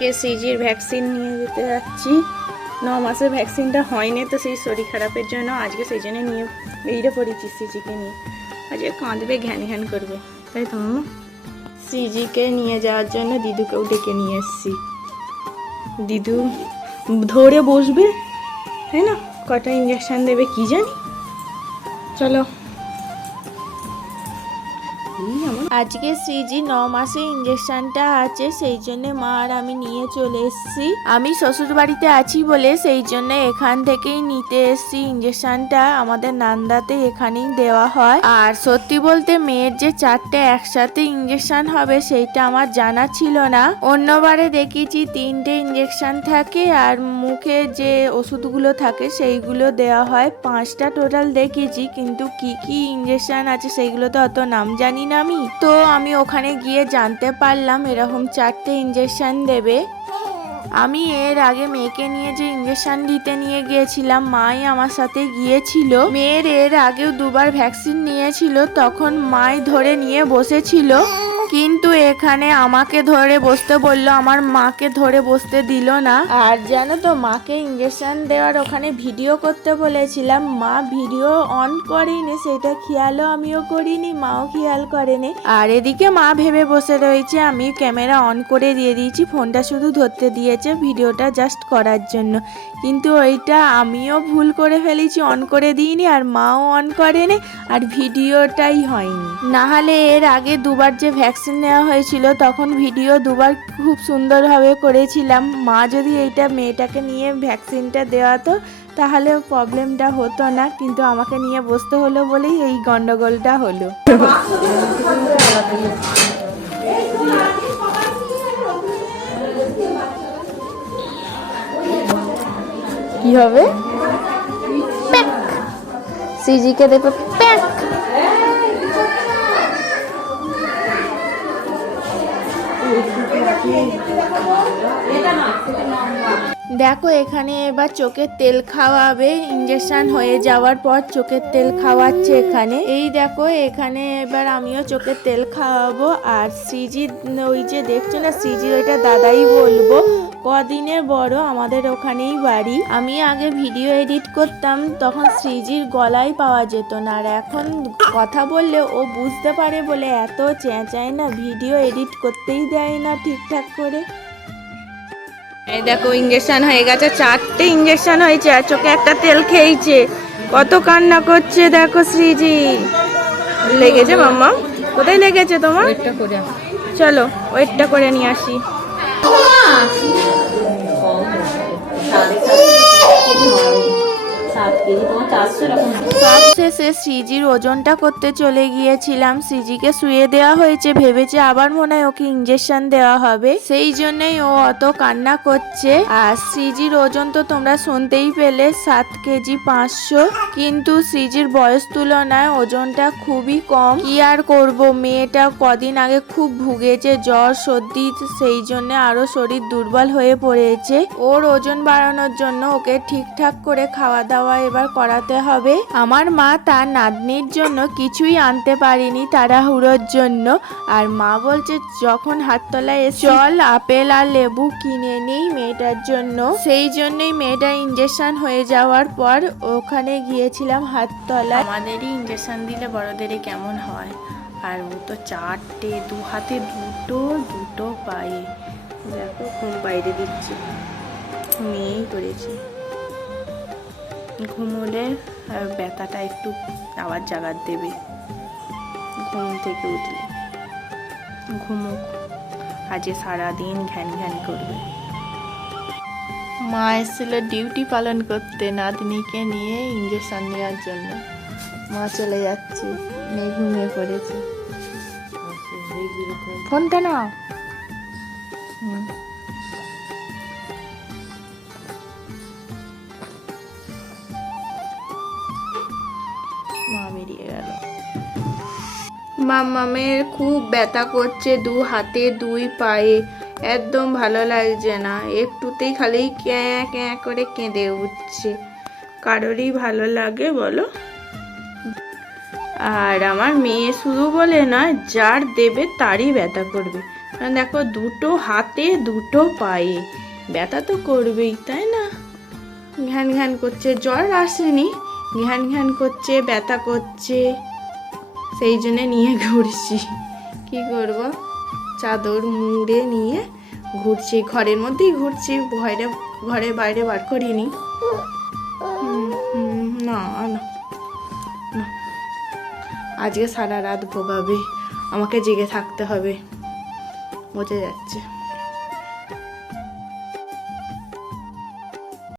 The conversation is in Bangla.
আজকে সিজির ভ্যাকসিন নিয়ে যেতে যাচ্ছি। ন মাসের ভ্যাকসিনটা হয়নি তো সেই শরীর খারাপের জন্য আজকে সেই জন্য নিয়ে বেরিয়ে পড়েছি সিজিকে নিয়ে। আজকে কাঁদবে ঘ্যান ঘ্যান করবে। তাই তো মামা। সিজিকে নিয়ে যাওয়ার জন্য দিদুকেও ডেকে নিয়ে এসেছি। দিদু ধরে বসবে তাই না? কটা ইঞ্জেকশন দেবে কি জানি। চলো। আজকে শ্রীজি ন মাসে ইঞ্জেকশনটা আছে, সেই জন্য মা আর আমি নিয়ে চলে এসেছি। আমি শ্বশুর বাড়িতে আছি বলে সেই জন্য এখান থেকেই নিতে এসেছি ইঞ্জেকশনটা আমাদের নান্দাতে এখানেই দেওয়া হয়। আর সত্যি বলতে মেয়ের যে চারটে একসাথে ইঞ্জেকশন হবে, সেইটা আমার জানা ছিল না। অন্যবারে দেখেছি তিনটে ইঞ্জেকশন থাকে আর মুখে যে ওষুধগুলো থাকে, সেইগুলো দেওয়া হয়। পাঁচটা টোটাল দেখেছি, কিন্তু কি কি ইঞ্জেকশন আছে সেইগুলো তো অত নাম জানি না আমি? তো আমি ওখানে গিয়ে জানতে পারলাম এরকম চারটে ইঞ্জেকশন দেবে। আমি এর আগে মেয়েকে নিয়ে যে ইঞ্জেকশন দিতে নিয়ে গিয়েছিলাম, মাই আমার সাথে গিয়েছিল। মেয়ের এর আগেও দুবার ভ্যাকসিন নিয়েছিল, তখন মাই ধরে নিয়ে বসেছিল। কিন্তু এখানে আমাকে ধরে বসতে বলল, আমার মাকে ধরে বসতে দিল না। আর জানো তো, মাকে ইঞ্জেকশন দেওয়ার ওখানে ভিডিও করতে বলেছিলাম। মা ভিডিও অন করেনি, সেটা খেয়ালও আমিও করিনি, মাও খেয়াল করেনি। আর এদিকে মা ভেবে বসে রয়েছে, আমি ক্যামেরা অন করে দিয়ে দিয়েছি ফোনটা শুধু ধরতে দিয়েছে ভিডিওটা জাস্ট করার জন্য। কিন্তু ওইটা আমিও ভুল করে ফেলেছি অন করে দিইনি, আর মাও অন করেনি, আর ভিডিওটাই হয়নি। না হলে এর আগে দুবার যে ভ্যাকসিন নেওয়া হয়েছিল, তখন ভিডিও দুবার খুব সুন্দরভাবে করেছিলাম। মা যদি এইটা মেয়েটাকে নিয়ে ভ্যাকসিনটা দেওয়াতো, তাহলে প্রবলেমটা হতো না, কিন্তু আমাকে নিয়ে বসতে হলো বলেই এই গন্ডগোলটা হলো। কি হবে? সিজিকে দেবে প্যাক দেখো, এখানে এবার চোখের তেল খাওয়াবে। ইঞ্জেকশন হয়ে যাওয়ার পর চোখের তেল খাওয়াচ্ছে এখানে। এই দেখো, এখানে এবার আমিও চোখের তেল খাওয়াবো। আর সিজি ওই যে দেখছ না সিজি ওইটা দাদাই বলব কদিনের বড় আমাদের ওখানেই বাড়ি। আমি আগে ভিডিও এডিট করতাম, তখন সিজির গলায় পাওয়া যেত না। আর এখন কথা বললে ও বুঝতে পারে বলে এত চেঁচায় না, ভিডিও এডিট করতেই দেয় না ঠিকঠাক করে। এই দেখো ইঞ্জেকশন হয়ে গেছে চারটে ইঞ্জেকশন হয়েছে আর চোখে একটা তেল খেয়েছে। কত কান্না করছে দেখো শ্রীজি। লেগেছে মাম্মা? কোথায় লেগেছে তোমার? চলো ওয়েটটা করে নিয়ে আসি। সব শেষে সিজির ওজনটা করতে চলে গিয়েছিলাম। সিজিকে শুয়ে দেওয়া হয়েছে, ভেবেছে আবার মনে হয় ওকে ইঞ্জেকশন দেওয়া হবে। সেই জন্যই ও অত কান্না করছে। আর সিজির ওজন তো তোমরা শুনতেই পেলে, সাত কেজি পাঁচশো। কিন্তু সিজির বয়স তুলনায় ওজনটা খুবই কম। কি আর করব, মেয়েটা কদিন আগে খুব ভুগেছে, জ্বর, সর্দি, সেই জন্য আরও শরীর দুর্বল হয়ে পড়েছে। ওর ওজন বাড়ানোর জন্য ওকে ঠিকঠাক করে খাওয়া দাওয়া এবার করাতে হবে। আমার মা তার নাতনির জন্য কিছুই আনতে পারিনি তাড়াহুড়োর জন্য। আর মা বলছে, যখন হাততলায় চল আপেল আর লেবু কিনে নেই মেয়েটার জন্য। সেই জন্যই মেয়েটা ইঞ্জেকশন হয়ে যাওয়ার পর ওখানে গিয়েছিলাম হাততলা আমাদেরই ইঞ্জেকশন দিলে বড়দেরই কেমন হয়? আর ও তো চারটে, দু হাতে দুটো দুটো পায়ে। দেখো, ঘুম বাইরে দিচ্ছে। ঘুমিয়েই পড়েছে ঘুমোলে আর ব্যথাটা একটু আবার জাগাত দেবে। ঘুম থেকে উঠলে। ঘুমুক। আজকে সারাদিন ঘ্যান ঘ্যান করবে। মা এসেছিল ডিউটি পালন করতে নাতনিকে নিয়ে ইঞ্জেকশন নেওয়ার জন্য। মা চলে যাচ্ছে। মেয়ে ঘুমিয়ে পড়েছে। ফোনটা না হুম। মামামের খুব ব্যথা করছে দু হাতে, দুই পায়ে। একদম ভালো লাগছে না। একটুতেই খালি ক্যাঁ ক্যাঁ করে কেঁদে উঠছে। কারোরই ভালো লাগে বলো? আর আমার মেয়ে শুধু বলে না যার দেবে তারই ব্যথা করবে। আর দেখো, দুটো হাতে, দুটো পায়ে। ব্যথা তো করবেই, তাই না? ঘ্যান ঘ্যান করছে। জ্বর আসেনি। ঘ্যান ঘ্যান করছে, ব্যথা করছে। সেই জন্যে নিয়ে ঘুরছি। কি করব? চাদর মুড়ে নিয়ে ঘুরছি। ঘরের মধ্যেই ঘুরছি। ঘরে ঘরে বাইরে বার করিনি। না না। আজকে সারা রাত ভোগাবে। আমাকে জেগে থাকতে হবে। বোঝা যাচ্ছে।